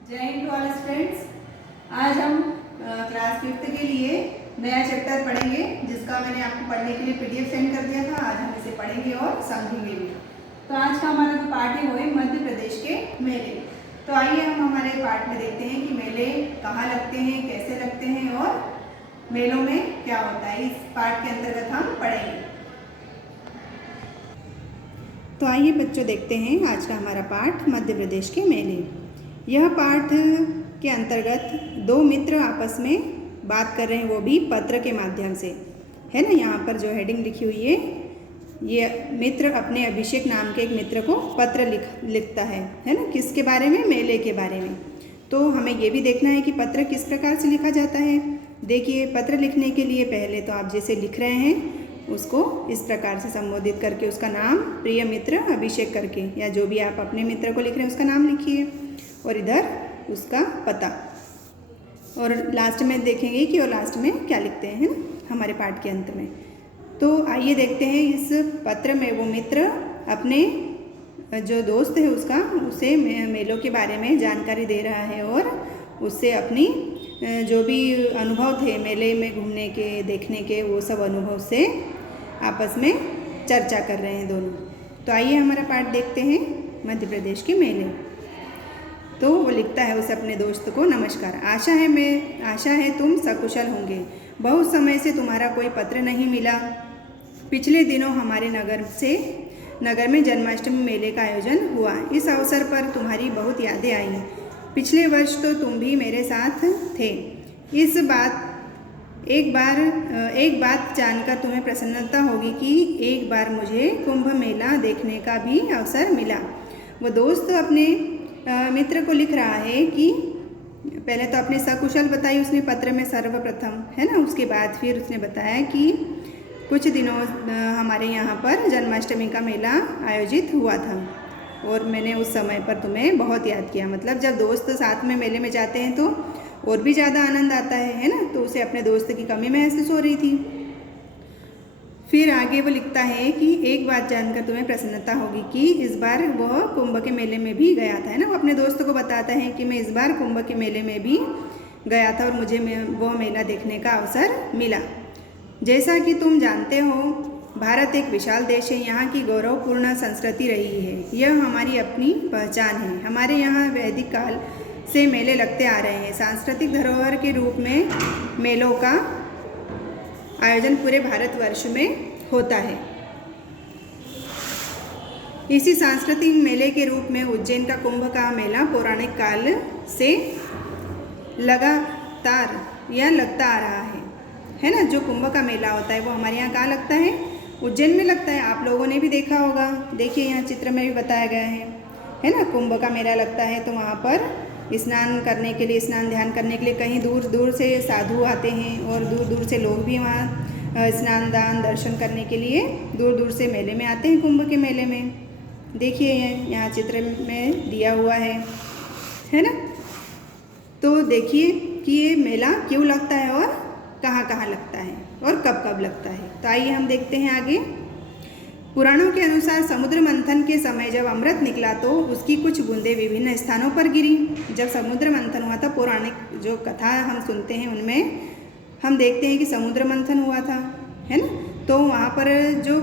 जय Hind to all students. आज हम क्लास 5th के लिए नया चैप्टर पढ़ेंगे, जिसका मैंने आपको पढ़ने के लिए पीडीएफ सेंड कर दिया था। आज हम इसे पढ़ेंगे और समझेंगे भी। तो आज का हमारा जो पाठ है वो है मध्य प्रदेश के मेले। तो आइए हम हमारे पाठ में देखते हैं कि मेले कहाँ लगते हैं, कैसे लगते हैं और मेलों में क्या होता है। इस पाठ के अंतर्गत हम पढ़ेंगे। तो आइए बच्चों देखते हैं आज का हमारा पाठ मध्य प्रदेश के मेले। यह पाठ के अंतर्गत दो मित्र आपस में बात कर रहे हैं, वो भी पत्र के माध्यम से, है ना। यहाँ पर जो हेडिंग लिखी हुई है, ये मित्र अपने अभिषेक नाम के एक मित्र को पत्र लिखता है ना। किसके बारे में? मेले के बारे में। तो हमें ये भी देखना है कि पत्र किस प्रकार से लिखा जाता है। देखिए, पत्र लिखने के लिए पहले तो आप जैसे लिख रहे हैं उसको इस प्रकार से संबोधित करके उसका नाम प्रिय मित्र अभिषेक करके, या जो भी आप अपने मित्र को लिख रहे हैं उसका नाम लिखिए और इधर उसका पता। और लास्ट में देखेंगे कि और लास्ट में क्या लिखते हैं हमारे पाठ के अंत में। तो आइए देखते हैं इस पत्र में वो मित्र अपने जो दोस्त है उसे मेलों के बारे में जानकारी दे रहा है और उससे अपनी जो भी अनुभव थे मेले में घूमने के, देखने के, वो सब अनुभव से आपस में चर्चा कर रहे हैं दोनों। तो आइए हमारा पाठ देखते हैं मध्य प्रदेश के मेले। तो वो लिखता है उसे अपने दोस्त को, नमस्कार, आशा है तुम सकुशल होंगे। बहुत समय से तुम्हारा कोई पत्र नहीं मिला। पिछले दिनों हमारे नगर में जन्माष्टमी मेले का आयोजन हुआ। इस अवसर पर तुम्हारी बहुत यादें आई। पिछले वर्ष तो तुम भी मेरे साथ थे। एक बात जानकर तुम्हें प्रसन्नता होगी कि एक बार मुझे कुंभ मेला देखने का भी अवसर मिला। वो दोस्त अपने मित्र को लिख रहा है कि पहले तो अपने सकुशल बताई उसने पत्र में सर्वप्रथम, है ना। उसके बाद फिर उसने बताया कि कुछ दिनों हमारे यहाँ पर जन्माष्टमी का मेला आयोजित हुआ था और मैंने उस समय पर तुम्हें बहुत याद किया। मतलब जब दोस्त साथ में मेले में जाते हैं तो और भी ज़्यादा आनंद आता है ना। तो उसे अपने दोस्त की कमी महसूस हो रही थी। फिर आगे वो लिखता है कि एक बात जानकर तुम्हें प्रसन्नता होगी कि इस बार वह कुंभ के मेले में भी गया था, है ना। वो अपने दोस्त को बताता है कि मैं इस बार कुंभ के मेले में भी गया था और मुझे वह मेला देखने का अवसर मिला। जैसा कि तुम जानते हो, भारत एक विशाल देश है। यहाँ की गौरवपूर्ण संस्कृति रही है। यह हमारी अपनी पहचान है। हमारे यहाँ वैदिक काल से मेले लगते आ रहे हैं। सांस्कृतिक धरोहर के रूप में मेलों का आयोजन पूरे भारतवर्ष में होता है। इसी सांस्कृतिक मेले के रूप में उज्जैन का कुंभ का मेला पौराणिक काल से लगातार या लगता आ रहा है ना। जो कुंभ का मेला होता है वो हमारे यहाँ कहाँ लगता है? उज्जैन में लगता है। आप लोगों ने भी देखा होगा। देखिए, यहाँ चित्र में भी बताया गया है ना। कुंभ का मेला लगता है तो वहाँ पर स्नान ध्यान करने के लिए कहीं दूर दूर से साधु आते हैं और दूर दूर से लोग भी वहाँ स्नान दान दर्शन करने के लिए दूर दूर से मेले में आते हैं, कुंभ के मेले में। देखिए यहाँ चित्र में दिया हुआ है ना। तो देखिए कि ये मेला क्यों लगता है और कहाँ कहाँ लगता है और कब कब लगता है। तो आइए हम देखते हैं आगे। पुराणों के अनुसार समुद्र मंथन के समय जब अमृत निकला तो उसकी कुछ बूंदें विभिन्न स्थानों पर गिरी। जब समुद्र मंथन हुआ था, पौराणिक जो कथा हम सुनते हैं उनमें हम देखते हैं कि समुद्र मंथन हुआ था, है ना। तो वहाँ पर जो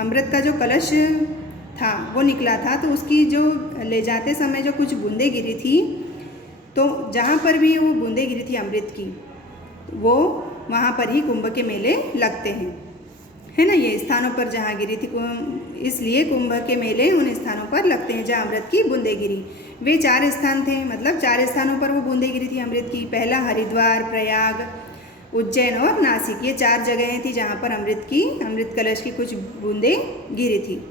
अमृत का जो कलश था वो निकला था, तो उसकी जो ले जाते समय जो कुछ बूंदें गिरी थी, तो जहाँ पर भी वो बूंदें गिरी थी अमृत की, वो वहाँ पर ही कुंभ के मेले लगते हैं, है ना। ये स्थानों पर जहाँ गिरी थी, इसलिए कुंभ के मेले उन स्थानों पर लगते हैं जहाँ अमृत की बूंदें गिरी। वे 4 स्थान थे, मतलब 4 स्थानों पर वो बूंदें गिरी थी अमृत की। पहला हरिद्वार, प्रयाग, उज्जैन और नासिक, ये 4 जगहें थी जहाँ पर अमृत कलश की कुछ बूंदें गिरी थी।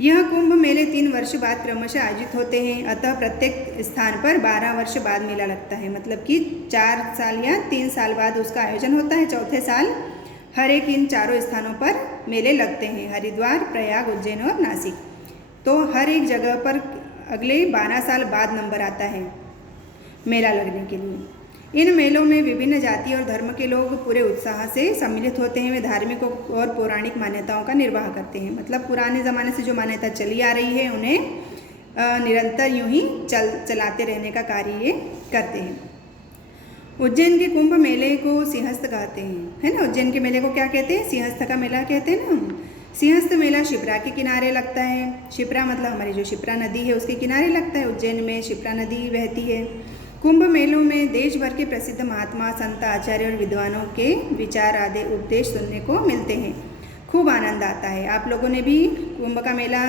यह कुंभ मेले 3 वर्ष बाद क्रमशः आयोजित होते हैं। अतः प्रत्येक स्थान पर 12 वर्ष बाद मेला लगता है। मतलब कि 4 साल या 3 साल बाद उसका आयोजन होता है। चौथे साल हर एक इन 4 स्थानों पर मेले लगते हैं, हरिद्वार, प्रयाग, उज्जैन और नासिक। तो हर एक जगह पर अगले 12 साल बाद नंबर आता है मेला लगने के लिए। इन मेलों में विभिन्न जाति और धर्म के लोग पूरे उत्साह से सम्मिलित होते हैं। वे धार्मिक और पौराणिक मान्यताओं का निर्वाह करते हैं। मतलब पुराने ज़माने से जो मान्यता चली आ रही है उन्हें निरंतर यूं ही चलाते रहने का कार्य ये करते हैं। उज्जैन के कुंभ मेले को सिंहस्थ कहते हैं, है ना। उज्जैन के मेले को क्या कहते हैं? सिंहस्थ का मेला कहते हैं ना। सिंहस्थ मेला शिप्रा के किनारे लगता है। शिप्रा मतलब हमारी जो शिप्रा नदी है उसके किनारे लगता है। उज्जैन में शिप्रा नदी बहती है। कुंभ मेलों में देश भर के प्रसिद्ध महात्मा, संत, आचार्य और विद्वानों के विचार आदि उपदेश सुनने को मिलते हैं। खूब आनंद आता है। आप लोगों ने भी कुंभ का मेला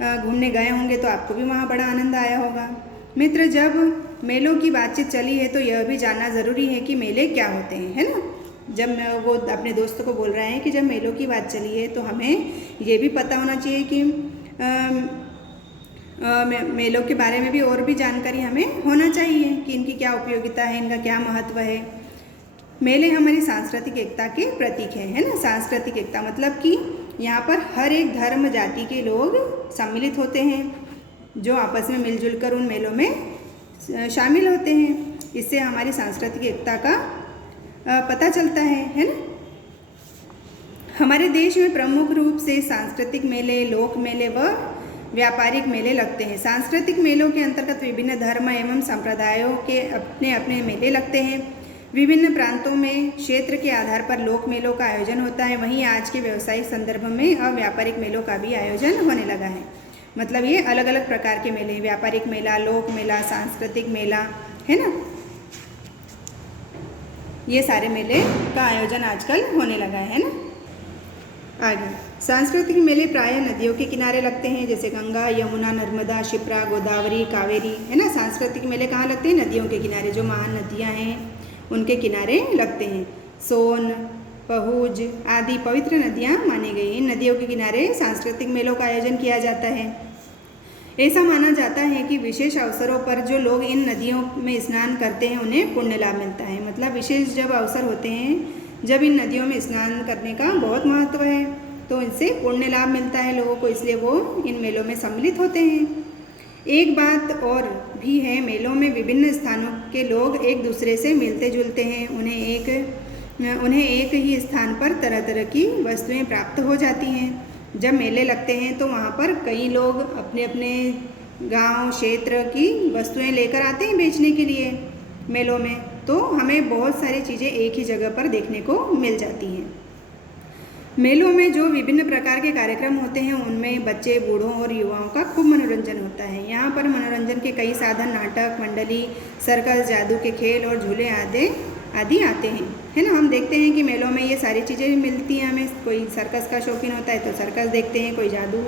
घूमने गए होंगे तो आपको भी वहाँ बड़ा आनंद आया होगा। मित्र, जब मेलों की बातचीत चली है तो यह भी जानना ज़रूरी है कि मेले क्या होते हैं, है ना। जब वो अपने दोस्तों को बोल रहे हैं कि जब मेलों की बात चली है तो हमें ये भी पता होना चाहिए कि मेलों के बारे में भी और भी जानकारी हमें होना चाहिए कि इनकी क्या उपयोगिता है, इनका क्या महत्व है। मेले हमारी सांस्कृतिक एकता के प्रतीक हैं, है ना। सांस्कृतिक एकता मतलब कि यहाँ पर हर एक धर्म जाति के लोग सम्मिलित होते हैं जो आपस में मिलजुल कर उन मेलों में शामिल होते हैं। इससे हमारी सांस्कृतिक एकता का पता चलता है ना। हमारे देश में प्रमुख रूप से सांस्कृतिक मेले, लोक मेले व व्यापारिक मेले लगते हैं। सांस्कृतिक मेलों के अंतर्गत विभिन्न धर्म एवं संप्रदायों के अपने अपने मेले लगते हैं। विभिन्न प्रांतों में क्षेत्र के आधार पर लोक मेलों का आयोजन होता है। वहीं आज के व्यावसायिक संदर्भ में अब व्यापारिक मेलों का भी आयोजन होने लगा है। मतलब ये अलग अलग प्रकार के मेले, व्यापारिक मेला, लोक मेला, सांस्कृतिक मेला, है ना। ये सारे मेले का आयोजन आजकल होने लगा है ना। आगे सांस्कृतिक मेले प्रायः नदियों के किनारे लगते हैं, जैसे गंगा, यमुना, नर्मदा, शिप्रा, गोदावरी, कावेरी, है ना। सांस्कृतिक मेले कहाँ लगते हैं? नदियों के किनारे। जो महान नदियाँ हैं उनके किनारे लगते हैं। सोन, पहुज आदि पवित्र नदियाँ मानी गई। इन नदियों के किनारे सांस्कृतिक मेलों का आयोजन किया जाता है। ऐसा माना जाता है कि विशेष अवसरों पर जो लोग इन नदियों में स्नान करते हैं उन्हें पुण्य लाभ मिलता है। मतलब विशेष जब अवसर होते हैं, जब इन नदियों में स्नान करने का बहुत महत्व है तो इनसे पुण्य लाभ मिलता है लोगों को, इसलिए वो इन मेलों में सम्मिलित होते हैं। एक बात और भी है, मेलों में विभिन्न स्थानों के लोग एक दूसरे से मिलते जुलते हैं। उन्हें एक ही स्थान पर तरह तरह की वस्तुएं प्राप्त हो जाती हैं। जब मेले लगते हैं तो वहाँ पर कई लोग अपने अपने गांव, क्षेत्र की वस्तुएं लेकर आते हैं बेचने के लिए मेलों में। तो हमें बहुत सारी चीज़ें एक ही जगह पर देखने को मिल जाती हैं। मेलों में जो विभिन्न प्रकार के कार्यक्रम होते हैं उनमें बच्चे, बूढ़ों और युवाओं का खूब मनोरंजन होता है। यहाँ पर मनोरंजन के कई साधन, नाटक मंडली, सर्कस, जादू के खेल और झूले आदि आते हैं, है ना। हम देखते हैं कि मेलों में ये सारी चीज़ें मिलती हैं हमें। कोई सर्कस का शौकीन होता है तो सर्कस देखते हैं, कोई जादू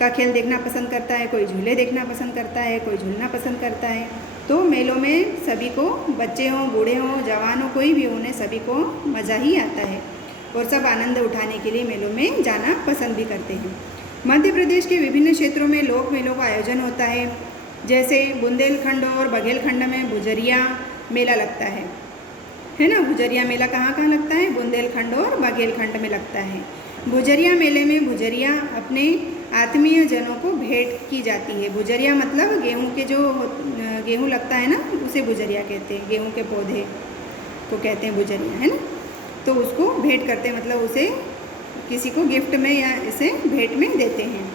का खेल देखना पसंद करता है, कोई झूले देखना पसंद करता है, कोई झूलना पसंद करता है। तो मेलों में सभी को, बच्चे हों, बूढ़े हों, जवान हो, कोई भी हो, उन्हें सभी को मज़ा ही आता है और सब आनंद उठाने के लिए मेलों में जाना पसंद भी करते हैं। मध्य प्रदेश के विभिन्न क्षेत्रों में लोक मेलों का आयोजन होता है। जैसे बुंदेलखंड और बघेलखंड में भुजरिया मेला लगता है ना। भुजरिया मेला कहाँ कहाँ लगता है? बुंदेलखंड और बघेलखंड में लगता है। भुजरिया मेले में भुजरिया अपने आत्मीय जनों को भेंट की जाती है। भुजरिया मतलब गेहूँ के जो गेहूँ लगता है ना, उसे भुजरिया कहते हैं। गेहूँ के पौधे को कहते हैं भुजरिया, है ना। तो उसको भेंट करते हैं, मतलब उसे किसी को गिफ्ट में या इसे भेंट में देते हैं।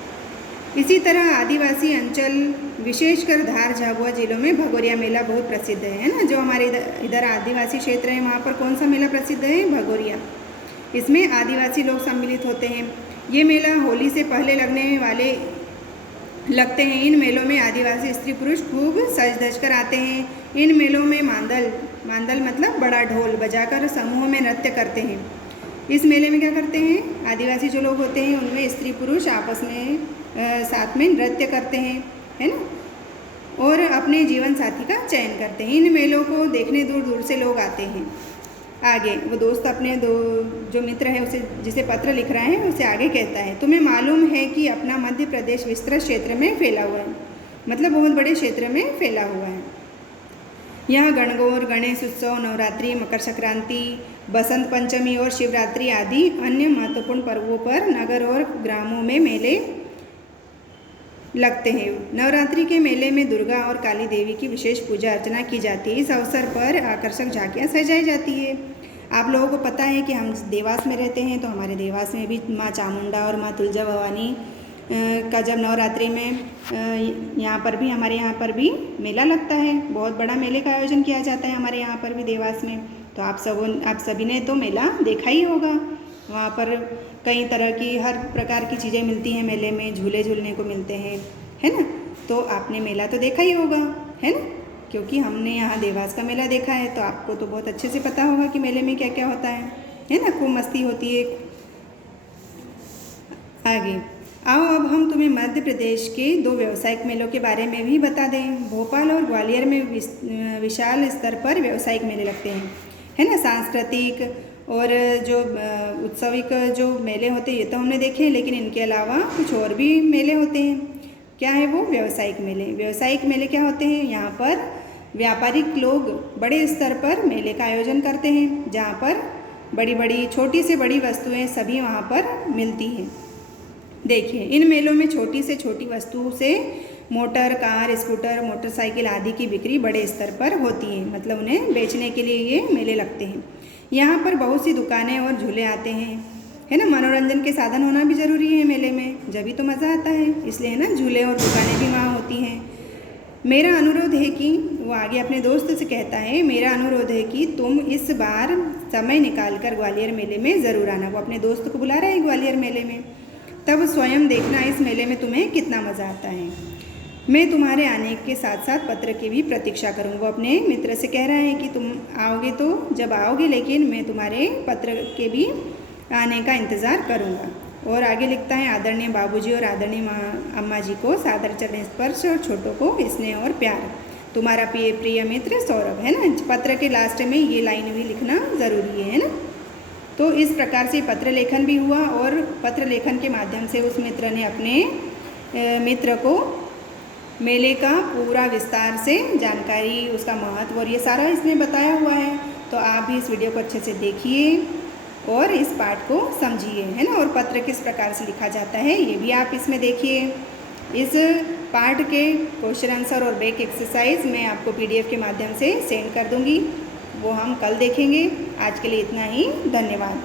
इसी तरह आदिवासी अंचल, विशेषकर धार, झाबुआ जिलों में भगोरिया मेला बहुत प्रसिद्ध है ना। जो हमारे इधर आदिवासी क्षेत्र है वहाँ पर कौन सा मेला प्रसिद्ध है? भगोरिया। इसमें आदिवासी लोग सम्मिलित होते हैं। ये मेला होली से पहले लगते हैं। इन मेलों में आदिवासी स्त्री पुरुष खूब सज धज कर आते हैं। इन मेलों में मांदल मतलब बड़ा ढोल बजाकर समूह में नृत्य करते हैं। इस मेले में क्या करते हैं? आदिवासी जो लोग होते हैं उनमें स्त्री पुरुष आपस में साथ में नृत्य करते हैं, है ना, और अपने जीवन साथी का चयन करते हैं। इन मेलों को देखने दूर दूर से लोग आते हैं। आगे वो दोस्त अपने जो मित्र है उसे, जिसे पत्र लिख रहा है, उसे आगे कहता है, तुम्हें मालूम है कि अपना मध्य प्रदेश विस्तृत क्षेत्र में फैला हुआ है। मतलब बहुत बड़े क्षेत्र में फैला हुआ है। यहाँ गणगौर, गणेश उत्सव, नवरात्रि, मकर संक्रांति, बसंत पंचमी और शिवरात्रि आदि अन्य महत्वपूर्ण पर्वों पर नगर और ग्रामों में मेले लगते हैं। नवरात्रि के मेले में दुर्गा और काली देवी की विशेष पूजा अर्चना की जाती है। इस अवसर पर आकर्षक झांकियाँ सजाई जाती है। आप लोगों को पता है कि हम देवास में रहते हैं, तो हमारे देवास में भी माँ चामुंडा और माँ तुलजा भवानी का जब नवरात्रि में यहाँ पर भी हमारे यहाँ पर भी मेला लगता है। बहुत बड़ा मेले का आयोजन किया जाता है हमारे यहाँ पर भी देवास में। तो आप सभी ने तो मेला देखा ही होगा। वहाँ पर कई तरह की हर प्रकार की चीज़ें मिलती हैं मेले में, झूले झूलने को मिलते हैं, है ना। तो आपने मेला तो देखा ही होगा, है ना, क्योंकि हमने यहाँ देवास का मेला देखा है। तो आपको तो बहुत अच्छे से पता होगा कि मेले में क्या क्या होता है ना। खूब मस्ती होती है। आगे आओ, अब हम तुम्हें मध्य प्रदेश के 2 व्यावसायिक मेलों के बारे में भी बता दें। भोपाल और ग्वालियर में विशाल स्तर पर व्यावसायिक मेले लगते हैं, है ना। सांस्कृतिक और जो उत्सविक जो मेले होते हैं ये तो हमने देखे हैं, लेकिन इनके अलावा कुछ और भी मेले होते हैं। क्या है वो? व्यावसायिक मेले। व्यावसायिक मेले क्या होते हैं? यहाँ पर व्यापारिक लोग बड़े स्तर पर मेले का आयोजन करते हैं, जहाँ पर बड़ी बड़ी छोटी से बड़ी वस्तुएं सभी वहाँ पर मिलती हैं। देखिए, इन मेलों में छोटी से छोटी वस्तु से मोटर, कार, स्कूटर, मोटरसाइकिल आदि की बिक्री बड़े स्तर पर होती है। मतलब उन्हें बेचने के लिए ये मेले लगते हैं। यहाँ पर बहुत सी दुकानें और झूले आते हैं, है ना। मनोरंजन के साधन होना भी ज़रूरी है मेले में, जभी तो मज़ा आता है, इसलिए है ना झूले और दुकानें भी वहाँ होती हैं। मेरा अनुरोध है कि वो आगे अपने दोस्त से कहता है, मेरा अनुरोध है कि तुम इस बार समय निकाल कर ग्वालियर मेले में ज़रूर आना। वो अपने दोस्त को बुला रहा है ग्वालियर मेले में, तब स्वयं देखना इस मेले में तुम्हें कितना मज़ा आता है। मैं तुम्हारे आने के साथ साथ पत्र की भी प्रतीक्षा करूँगा। वो अपने मित्र से कह रहा है कि तुम आओगे तो जब आओगे, लेकिन मैं तुम्हारे पत्र के भी आने का इंतज़ार करूँगा। और आगे लिखता है, आदरणीय बाबूजी और आदरणीय अम्मा जी को सादर चरण स्पर्श और छोटों को स्नेह और प्यार, तुम्हारा प्रिय मित्र सौरभ, है ना। पत्र के लास्ट में ये लाइन भी लिखना ज़रूरी है ना। तो इस प्रकार से पत्र लेखन भी हुआ और पत्र लेखन के माध्यम से उस मित्र ने अपने मित्र को मेले का पूरा विस्तार से जानकारी, उसका महत्व और ये सारा इसमें बताया हुआ है। तो आप भी इस वीडियो को अच्छे से देखिए और इस पाठ को समझिए, है ना। और पत्र किस प्रकार से लिखा जाता है ये भी आप इसमें देखिए। इस पाठ के क्वेश्चन आंसर और बैक एक्सरसाइज मैं आपको PDF के माध्यम से सेंड कर दूँगी, वो हम कल देखेंगे। आज के लिए इतना ही, धन्यवाद।